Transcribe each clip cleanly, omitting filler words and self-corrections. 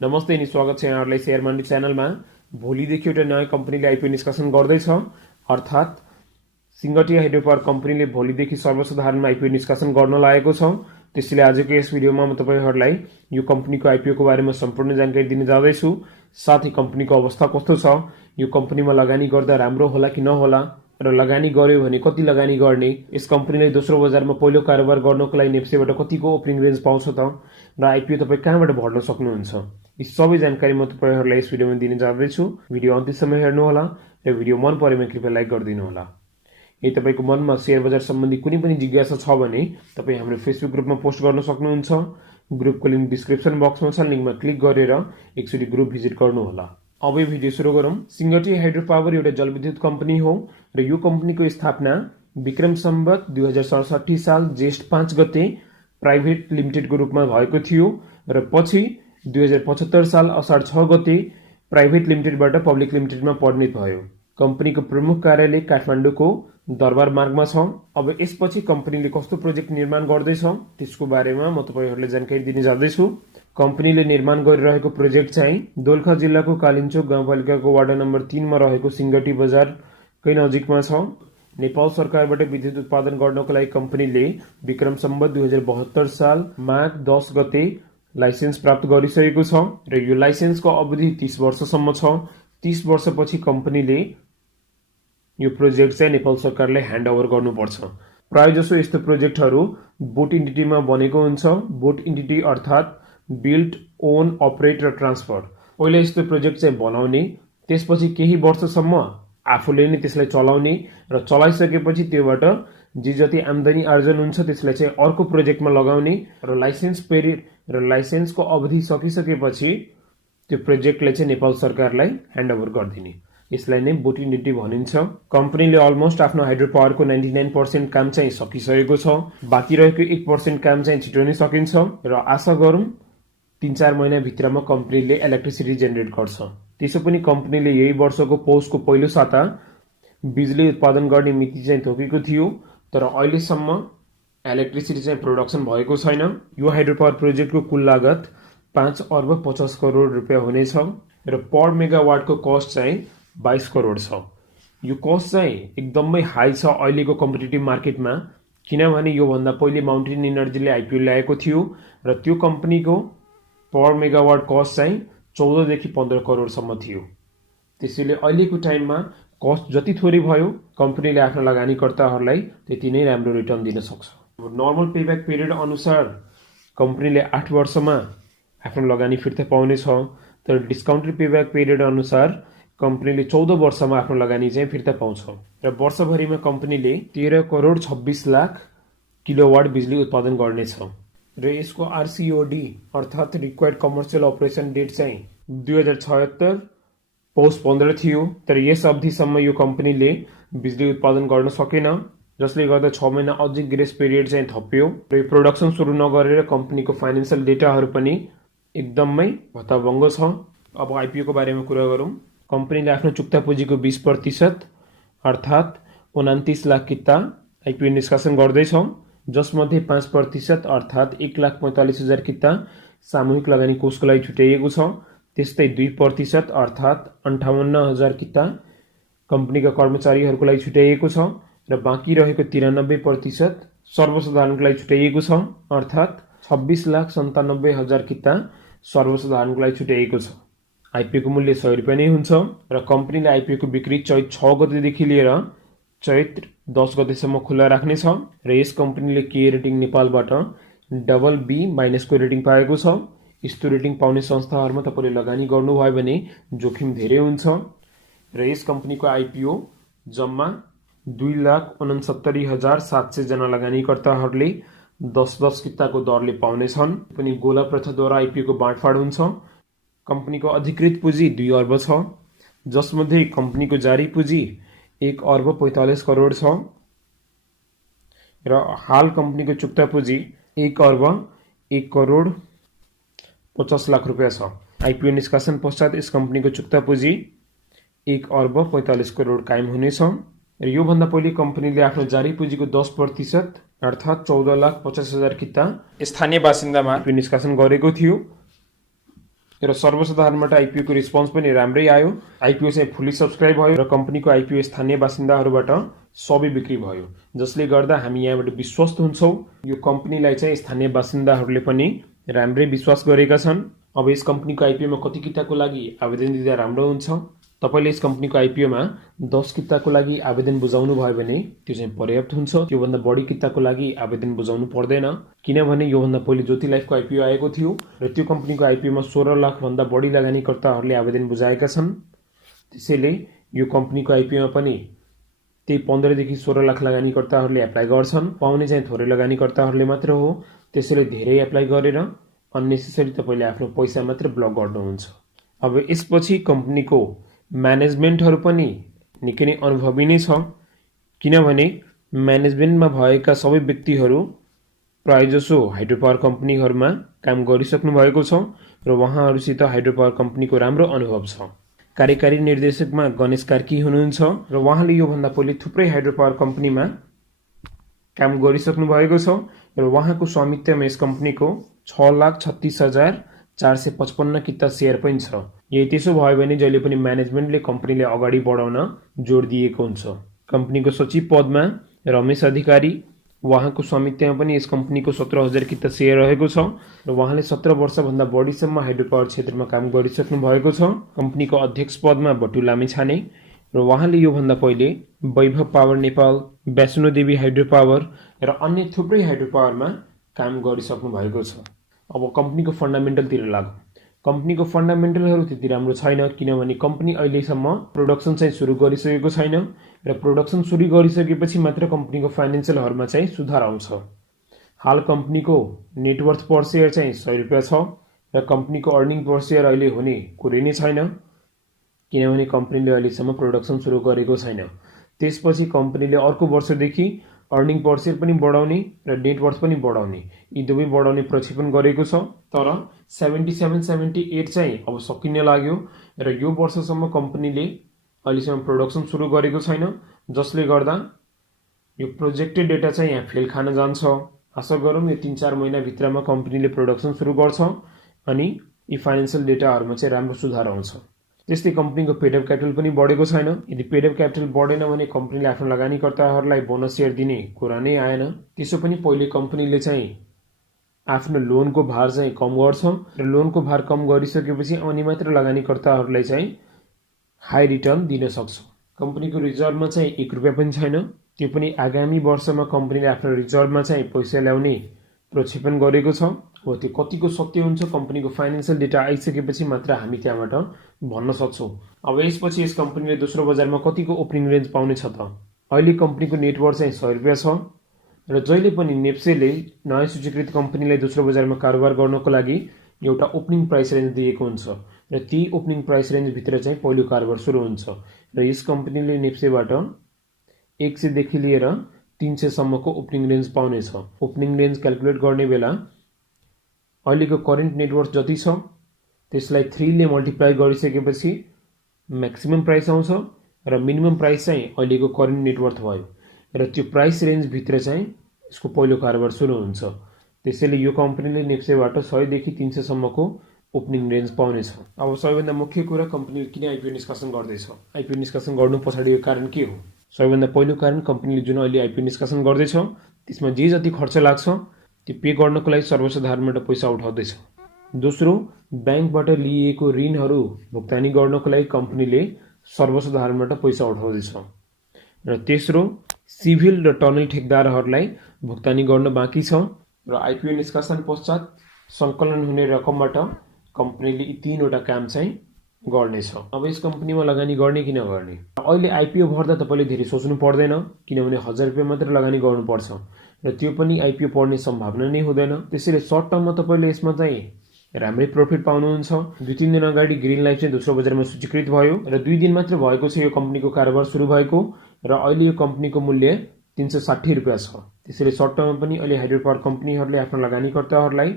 नमस्ते अनि स्वागत छ यहाँहरुलाई शेयर मार्केट च्यानलमा। भोलिदेखि एउटा नयाँ कम्पनीले आइपिओ निष्कासन गर्दैछ, अर्थात सिंगटी हाइड्रो पावर कम्पनीले भोलिदेखि सर्वसाधारणमा आइपिओ निष्कासन गर्न लागेको छ। त्यसैले आजको यस भिडियोमा म तपाईहरुलाई यो कम्पनीको आइपिओ को बारेमा सम्पूर्ण जानकारी दिन जाँदैछु। साथै कम्पनीको अवस्था कस्तो छ, यो कम्पनीमा लगानी गर्दा राम्रो होला कि नहोला र लगानी गर्यो भने कति लगानी गर्ने, यस कम्पनीले दोस्रो बजारमा पहिलो कारोबार गर्नको लागि नेप्सेबाट कतिको ओपनिङ रेन्ज पाउँछ त र आइपिओ तपाई कहाँबाट भर्न सक्नुहुन्छ, यी सबै जानकारी म तपाईहरुलाई यस भिडियोमा दिन जाँदैछु। भिडियो अन्त्यसम्म हेर्नु होला र भिडियो मन परेमा कृपया लाइक गरिदिनु होला। यदि तपाईको मनमा शेयर बजार सम्बन्धी कुनै पनि जिज्ञासा छ भने तपाई हाम्रो फेसबुक ग्रुपमा पोस्ट गर्न सक्नुहुन्छ। ग्रुपको लिंक डिस्क्रिप्सन बक्समा छ, लिंकमा क्लिक गरेर एकचोटी ग्रुप भिजिट गर्नु होला। अब यो भिडियो सुरु गरौं। सिंगटी हाइड्रो पावर एउटा जलविद्युत कम्पनी हो र यो कम्पनीको स्थापना विक्रम सम्वत 2067 साल जेष्ठ 5 गते प्राइभेट लिमिटेडको रूपमा भएको थियो र पछि 2075 साल असार 6 गते प्राइभेट लिमिटेडबाट पब्लिक लिमिटेडमा परिणत भयो। कम्पनीको प्रमुख कार्यालय काठमाडौँको दरबार मार्गमा छ। अब यसपछि कम्पनीले कस्तो प्रोजेक्ट निर्माण गर्दैछ त्यसको बारेमा म तपाईहरुलाई जानकारी दिन जाँदैछु। कम्पनीले निर्माण गरिरहेको प्रोजेक्ट चाहिँ दोलखा जिल्लाको कालिन्चोक गाउँपालिकाको वार्ड नम्बर 3 मा रहेको सिंगटी बजारकै नजिकमा छ। नेपाल सरकारबाट विद्युत उत्पादन गर्नको लागि कम्पनीले विक्रम सम्वत 2072 साल माघ 10 गते लाइसेन्स प्राप्त गरिसकेको छ र यो लाइसेन्सको अवधि 30 वर्षसम्म छ। 30 वर्षपछि कम्पनीले यो प्रोजेक्ट चाहिँ नेपाल सरकारलाई ह्यान्डओभर गर्नुपर्छ। प्रायजसो यस्तो प्रोजेक्टहरू बोट इन्टिटीमा बनेको हुन्छ। बोट इन्टिटी अर्थात बिल्ड, ओन, अपरेट र ट्रान्सफर। पहिले यस्तो प्रोजेक्ट चाहिँ बनाउने, त्यसपछि केही वर्षसम्म आफूले नै त्यसलाई चलाउने र चलाइसकेपछि त्योबाट जे जति आम्दानी आर्जन हुन्छ त्यसलाई चाहिँ अर्को प्रोजेक्टमा लगाउने र लाइसेन्सको अवधि सकिसकेपछि त्यो प्रोजेक्टलाई चाहिँ नेपाल सरकारलाई ह्यान्डओभर गरिदिने, यसलाई नै बोट इन्टिटी भनिन्छ। कम्पनीले अलमोस्ट आफ्नो हाइड्रो पावरको 99% काम चाहिँ सकिसकेको छ। बाँकी रहेको 1% काम चाहिँ छिटो नै सकिन्छ र आशा गरौं 3-4 महिना भित्रमा कम्पनीले इलेक्ट्रिसिटी जेनेरेट गर्छ। त्यसो पनि कम्पनीले यही वर्षको पौषको पहिलो साता बिजुली उत्पादन गर्ने मिति चाहिँ तोकेको थियो, तर अहिलेसम्म इलेक्ट्रिसिटी चाहिँ प्रोडक्सन भएको छैन। यो हाइड्रो पावर प्रोजेक्टको कुल लागत 5 अर्ब 50 करोड रुपैयाँ हुनेछ र पर मेगावाटको कस्ट चाहिँ 22 करोड छ। यो कस्ट चाहिँ एकदमै हाई छ अहिलेको कम्पिटिटिभ मार्केटमा, किनभने यो भन्दा पहिले माउन्टेन एनर्जीले आइपिओ ल्याएको थियो र त्यो कम्पनीको पर मेगावाट कस्ट चाहिँ 14 देखि 15 करोडसम्म थियो। त्यसैले अहिलेको टाइममा कस्ट जति थोरै भयो कम्पनीले आफ्नो लगानीकर्ताहरूलाई त्यति नै राम्रो रिटर्न दिन सक्छ। नर्मल पेब्याक पिरियड अनुसार कम्पनीले 8 वर्षमा आफ्नो लगानी फिर्ता पाउने छ, तर डिस्काउन्टेड पेब्याक पिरियड अनुसार कम्पनीले 14 वर्षमा आफ्नो लगानी चाहिँ फिर्ता पाउँछ र वर्षभरिमा कम्पनीले 13 करोड 26 लाख किलोवाट बिजुली उत्पादन गर्नेछ र यसको आरसीओडी अर्थात रिक्वायर्ड कमर्सियल अपरेसन डेट चाहिँ 2076 पौष 15 थियो, तर यस अवधिसम्म यो कम्पनीले बिजुली उत्पादन गर्न सकेन, जसले गर्दा 6 महिना अझै ग्रेस पिरियड चाहिँ थपियो र यो प्रोडक्सन सुरु नगरेर कम्पनीको फाइनान्शियल डेटाहरू पनि एकदमै भत्ताभङ्ग छ। अब आइपिओ को बारेमा कुरा गरौं। कम्पनीले आफ्नो चुक्ता पुँजीको 20% अर्थात 29 लाख किता आइपिओ निष्कासन गर्दैछ, जसमध्ये 5% अर्थात 1,45,000 किता सामूहिक लगानी कोषको लागि छुट्याइएको छ। त्यस्तै 2% अर्थात 58,000 किता कम्पनीका कर्मचारीहरूको लागि छुट्याइएको छ र बाँकी रहेको 93% सर्वसाधारणको लागि छुट्याइएको छ, अर्थात 26,97,000 किता सर्वसाधारणको लागि छुट्याइएको छ। आइपिओ को मूल्य 100 रुपैयाँ नै हुन्छ र कम्पनीले आइपिओ को बिक्री चैत 6 गतेदेखि लिएर चैत 10 गतेसम्म खुल्ला राख्नेछ र यस कम्पनीले के रेटिङ नेपालबाट BB- को रेटिङ पाएको छ। यस्तो रेटिङ पाउने संस्थाहरूमा तपाईले लगानी गर्नुभयो भने जोखिम धेरै हुन्छ र यस कम्पनीको आइपिओ जम्मा 2,69,700 जना लगानीकर्ताहरूले 10-10 किताको दरले पाउनेछन्। पनि गोला प्रथाद्वारा आइपिओ को बाँडफाँड हुन्छ। कम्पनीको अधिकृत पुँजी 2 अर्ब छ, जसमध्ये कम्पनीको जारी पुँजी 1 अर्ब 45 करोड छ र हाल कम्पनीको चुक्ता पुँजी 1 अर्ब 1 करोड 50 लाख रुपैयाँ छ। आइपिओ निष्कासन पश्चात यस कम्पनीको चुक्ता पुँजी 1 अर्ब 45 करोड कायम हुनेछ र यो भन्दा पहिले कम्पनीले आफ्नो जारी पुँजीको 10% अर्थात 14,50,000 किता स्थानीय बासिन्दामा निष्कासन गरेको थियो र सर्वसाधारणबाट आइपिओ को रेस्पोन्स पनि राम्रै आयो। आइपिओ चाहिँ फुल्ली सब्सक्राइब भयो र कम्पनीको आइपिओ स्थानीय बासिन्दाहरूबाट सबै बिक्री भयो, जसले गर्दा हामी यहाँबाट विश्वस्त हुन्छौँ। यो कम्पनीलाई चाहिँ स्थानीय बासिन्दाहरूले पनि राम्रै विश्वास गरेका छन्। अब यस कम्पनीको आइपिओमा कति किताको लागि आवेदन दिँदा राम्रो हुन्छ? तपाईले यस कम्पनीको आइपिओमा 10 किताको लागि आवेदन बुझाउनु भयो भने त्यो चाहिँ पर्याप्त हुन्छ। त्योभन्दा बढी किताको लागि आवेदन बुझाउनु पर्दैन, किनभने योभन्दा पहिले ज्योति लाइफको आइपिओ आएको थियो र त्यो कम्पनीको आइपिओमा 16 लाख भन्दा बढी लगानीकर्ताहरूले आवेदन बुझाएका छन्। त्यसैले यो कम्पनीको आइपिओमा पनि त्यही 15 देखि 16 लाख लगानीकर्ताहरूले एप्लाई गर्छन्। पाउने चाहिँ थोरै लगानीकर्ताहरूले मात्र हो। त्यसैले धेरै एप्लाई गरेर अननेसेसरी तपाईले आफ्नो पैसा मात्र ब्लक गर्नुहुन्छ। अब यसपछि कम्पनीको म्यानेजमेन्टहरू पनि निकै नै अनुभवी नै छ, किनभने म्यानेजमेन्टमा भएका सबै व्यक्तिहरू प्रायजसो हाइड्रो पावर कम्पनीहरूमा काम गरिसक्नु भएको छ र उहाँहरूसित हाइड्रो पावर कम्पनीको राम्रो अनुभव छ। कार्यकारी निर्देशकमा गणेश कार्की हुनुहुन्छ र उहाँले योभन्दा पहिले थुप्रै हाइड्रो पावर कम्पनीमा काम गरिसक्नु भएको छ र उहाँको स्वामित्वमा यस कम्पनीको 6,36,455 किता सेयर पनि छ। यही त्यसो भयो भने जहिले पनि म्यानेजमेन्टले कम्पनीले अगाडि बढाउन जोड दिएको हुन्छ। कम्पनीको सचिव पदमा रमेश अधिकारी, उहाँको स्वामित्वमा पनि यस कम्पनीको 17,000 किता सेयर रहेको छ र उहाँले 17 वर्षभन्दा बढीसम्म हाइड्रो पावर क्षेत्रमा काम गरिसक्नु भएको छ। कम्पनीको अध्यक्ष पदमा बटु लामिछाने र उहाँले योभन्दा पहिले Vaibhav power Nepal, Vaishnodevi hydro power र अन्य थुप्रै हाइड्रो पावरमा काम गरिसक्नु भएको छ। अब कम्पनीको फन्डामेन्टलतिर लागौँ। कम्पनीको फन्डामेन्टलहरू त्यति राम्रो छैन, किनभने कम्पनी अहिलेसम्म प्रोडक्सन चाहिँ सुरु गरिसकेको छैन र प्रोडक्सन सुरु गरिसकेपछि मात्र कम्पनीको फाइनेन्सियलहरूमा चाहिँ सुधार आउँछ। हाल कम्पनीको नेटवर्थ पर सेयर चाहिँ 100 रुपियाँ छ र कम्पनीको अर्निङ पर सेयर अहिले हुने कुरै नै छैन, किनभने कम्पनीले अहिलेसम्म प्रोडक्सन सुरु गरेको छैन। त्यसपछि कम्पनीले अर्को वर्षदेखि अर्निङ पर सेयर पनि बढाउने र नेटवर्थ पनि बढाउने, यी दुवै बढाउने प्रक्षेपण गरेको छ। तर 77-78 चाहिँ अब सकिन लाग्यो र यो वर्षसम्म कम्पनीले अहिलेसम्म प्रोडक्सन सुरु गरेको छैन, जसले गर्दा यो प्रोजेक्टेड डेटा चाहिँ यहाँ फेल खान जान्छ। आशा गरौँ यो 3-4 महिनाभित्रमा कम्पनीले प्रोडक्सन सुरु गर्छ अनि यी फाइनेन्सियल डेटाहरूमा चाहिँ राम्रो सुधार आउँछ। त्यस्तै कम्पनीको पेड अप क्यापिटल पनि बढेको छैन। यदि पेड अप क्यापिटल बढेन भने कम्पनीले आफ्नो लगानीकर्ताहरूलाई बोनस सेयर दिने कुरा नै आएन। त्यसो पनि पहिले कम्पनीले चाहिँ आफ्नो लोनको भार चाहिँ कम गर्छ र लोनको भार कम गरिसकेपछि अनि मात्र लगानीकर्ताहरूलाई चाहिँ हाई रिटर्न दिन सक्छ। कम्पनीको रिजर्भमा चाहिँ 1 रुपियाँ पनि छैन। त्यो पनि आगामी वर्षमा कम्पनीले आफ्नो रिजर्भमा चाहिँ पैसा ल्याउने प्रक्षेपण गरेको छ। हो त्यो कतिको सत्य हुन्छ कम्पनीको फाइनेन्सियल डेटा आइसकेपछि मात्र हामी त्यहाँबाट भन्न सक्छौँ। अब यसपछि यस कम्पनीले दोस्रो बजारमा कतिको ओपनिङ रेन्ज पाउनेछ त? अहिले कम्पनीको नेटवर्थ चाहिँ 100 रुपियाँ छ र जहिले पनि नेप्सेले नयाँ सूचीकृत कम्पनीलाई दोस्रो बजारमा कारोबार गर्नको लागि एउटा ओपनिङ प्राइस रेन्ज दिएको हुन्छ र ती ओपनिङ प्राइस रेन्जभित्र चाहिँ पहिलो कारोबार सुरु हुन्छ र यस कम्पनीले नेप्सेबाट 100 देखि लिएर 300 सम्मको ओपनिङ रेन्ज पाउनेछ। ओपनिङ रेन्ज क्याल्कुलेट गर्ने बेला अहिलेको करेन्ट नेटवर्थ जति छ त्यसलाई 3 ले मल्टिप्लाई गरिसकेपछि म्याक्सिमम प्राइस आउँछ र मिनिमम प्राइस चाहिँ अहिलेको करेन्ट नेटवर्थ भयो र त्यो प्राइस रेन्जभित्र चाहिँ यसको पहिलो कारोबार सुरु हुन्छ। त्यसैले यो कम्पनीले नेप्सेबाट 100 देखि 300 सम्मको ओपनिङ रेन्ज पाउनेछ। अब सबैभन्दा मुख्य कुरा कम्पनीले किन आइपिओ निष्कासन गर्दैछ? आइपिओ निष्कासन गर्नु पछाडिको कारण के हो? सबैभन्दा पहिलो कारण कम्पनीले जुन अहिले आइपिओ निष्कासन गर्दैछ त्यसमा जे जति खर्च लाग्छ त्यो पे गर्नको लागि सर्वसाधारणबाट पैसा उठाउँदैछ। दोस्रो, ब्याङ्कबाट लिइएको ऋणहरू भुक्तानी गर्नको लागि कम्पनीले सर्वसाधारणबाट पैसा उठाउँदैछ। र तेस्रो, सिभिल र टनल ठेकदारहरूलाई भुक्तानी गर्न बाँकी छ र आइपिओ निष्कासन पश्चात सङ्कलन हुने रकमबाट कम्पनीले यी 3वटा काम चाहिँ गर्नेछ। अब यस कम्पनीमा लगानी गर्ने कि नगर्ने? अहिले आइपिओ भर्दा तपाईँले धेरै सोच्नु पर्दैन, किनभने 1000 रुपियाँ मात्र लगानी गर्नुपर्छ र त्यो पनि आइपिओ पर्ने सम्भावना नै हुँदैन। त्यसैले सर्ट टर्ममा तपाईँले यसमा चाहिँ राम्रै प्रफिट पाउनुहुन्छ। 2-3 दिन अगाडि ग्रिन लाइफ चाहिँ दोस्रो बजारमा सूचीकृत भयो र 2 दिन मात्र भएको छ यो कम्पनीको कारोबार सुरु भएको र अहिले यो कम्पनीको मूल्य 360 रुपियाँ छ। त्यसैले सर्ट टर्ममा पनि अहिले हाइड्रो पावर कम्पनीहरूले आफ्नो लगानीकर्ताहरूलाई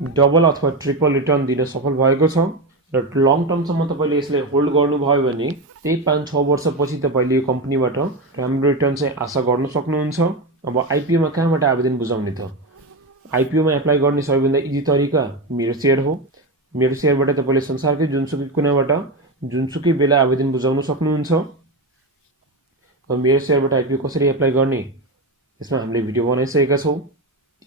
डबल अथवा ट्रिपल रिटर्न दिन सफल भएको छ र लङ टर्मसम्म तपाईँले यसलाई होल्ड गर्नुभयो भने त्यही 5-6 वर्षपछि तपाईँले यो कम्पनीबाट राम्रो रिटर्न चाहिँ आशा गर्न सक्नुहुन्छ। अब आइपिओमा कहाँबाट आवेदन बुझाउने त? आइपिओमा एप्लाई गर्ने सबैभन्दा इजी तरिका मेरो सेयर हो। मेरो सेयरबाट तपाईले संसारकै जुनसुकै कुनाबाट जुनसुकै बेला आवेदन बुझाउन सक्नुहुन्छ। र मेरो सेयरबाट आइपिओ कसरी एप्लाई गर्ने यसमा हामीले भिडियो बनाइसकेका छौं।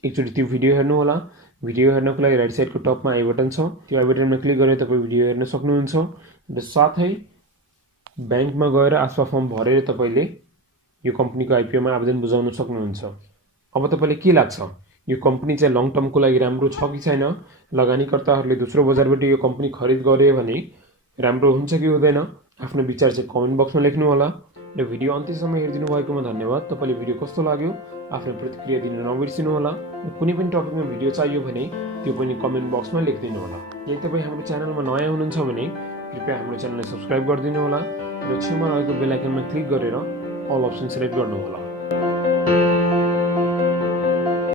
एकचोटि त्यो भिडियो हेर्नु होला। भिडियो हेर्नको लागि राइट साइडको टपमा आई बटन छ, त्यो आई बटनमा क्लिक गरेर तपाईँ भिडियो हेर्न सक्नुहुन्छ। र साथै ब्याङ्कमा गएर आस्पा फर्म भरेर तपाईले यो कम्पनीको आइपिओमा आवेदन बुझाउन सक्नुहुन्छ। अब तपाईलाई के लाग्छ, यो कम्पनी चाहिँ लङ टर्मको लागि राम्रो छ कि छैन? लगानीकर्ताहरूले दोस्रो बजारबाट यो कम्पनी खरिद गरे भने राम्रो हुन्छ कि हुँदैन? आफ्नो विचार चाहिँ कमेन्ट बक्समा लेख्नु होला। र भिडियो अन्त्यसम्म हेरिदिनु भएकोमा धन्यवाद। तपाईले भिडियो कस्तो लाग्यो आफ्नो प्रतिक्रिया दिन नबिर्सिनु होला। कुनै पनि टपिकमा भिडियो चाहियो भने त्यो पनि कमेन्ट बक्समा लेखिदिनु होला। यदि तपाईँ हाम्रो च्यानलमा नयाँ हुनुहुन्छ भने कृपया हाम्रो च्यानललाई सब्स्क्राइब गरिदिनु होला र छेउमा रहेको बेल आइकनमा क्लिक गरेर अल अप्सन सिलेक्ट गर्नु होला।